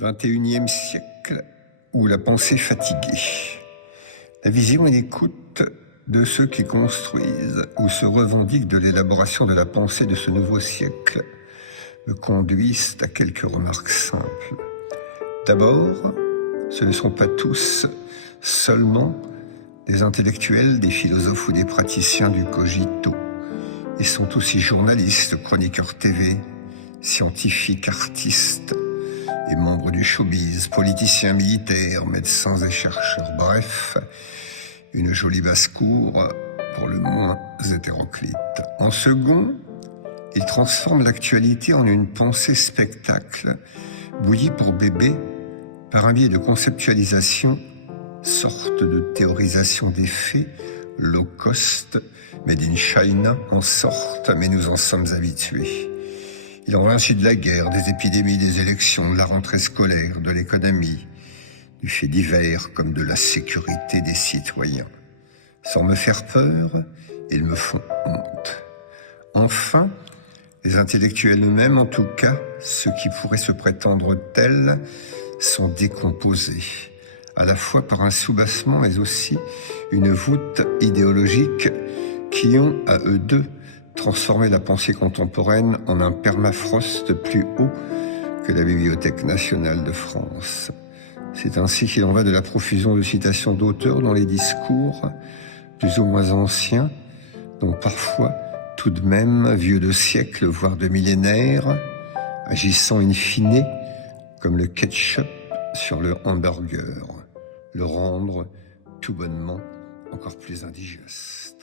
XXIe siècle, ou la pensée fatiguée. La vision et l'écoute de ceux qui construisent ou se revendiquent de l'élaboration de la pensée de ce nouveau siècle me conduisent à quelques remarques simples. D'abord, ce ne sont pas tous seulement des intellectuels, des philosophes ou des praticiens du cogito. Ils sont aussi journalistes, chroniqueurs TV, scientifiques, artistes et membres du showbiz, politiciens, militaires, médecins et chercheurs. Bref, une jolie basse-cour pour le moins hétéroclite. En second, ils transforment l'actualité en une pensée spectacle, bouillie pour bébé par un biais de conceptualisation, sorte de théorisation des faits, low cost, made in China, en sorte, mais nous en sommes habitués. Il en va ainsi de la guerre, des épidémies, des élections, de la rentrée scolaire, de l'économie, du fait divers comme de la sécurité des citoyens. Sans me faire peur, ils me font honte. Enfin, les intellectuels eux-mêmes, en tout cas, ceux qui pourraient se prétendre tels, sont décomposés, à la fois par un soubassement, mais aussi une voûte idéologique qui ont, à eux deux, transformé la pensée contemporaine en un permafrost plus haut que la Bibliothèque nationale de France. C'est ainsi qu'il en va de la profusion de citations d'auteurs dans les discours, plus ou moins anciens, dont parfois tout de même vieux de siècles, voire de millénaires, agissant in fine comme le ketchup sur le hamburger, le rendre tout bonnement encore plus indigeste.